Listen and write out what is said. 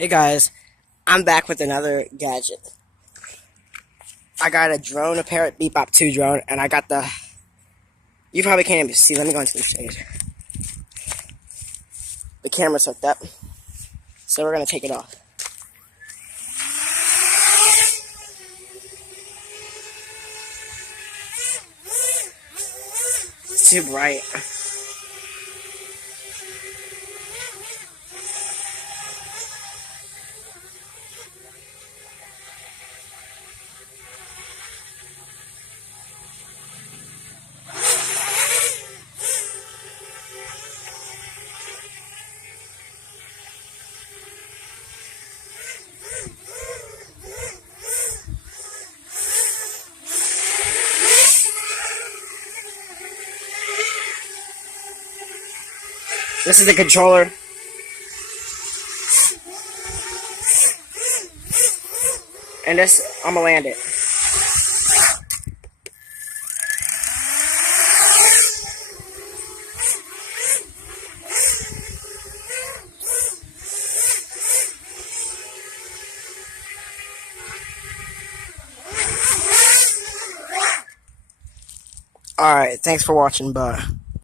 Hey guys, I'm back with another gadget. I got a drone, a Parrot Bebop 2 drone, and I got the... You probably can't even see. Let me go into the shade. The camera's hooked up, so we're going to take it off. It's too bright. This is the controller. And this, I'm gonna land it. Alright, thanks for watching, bye.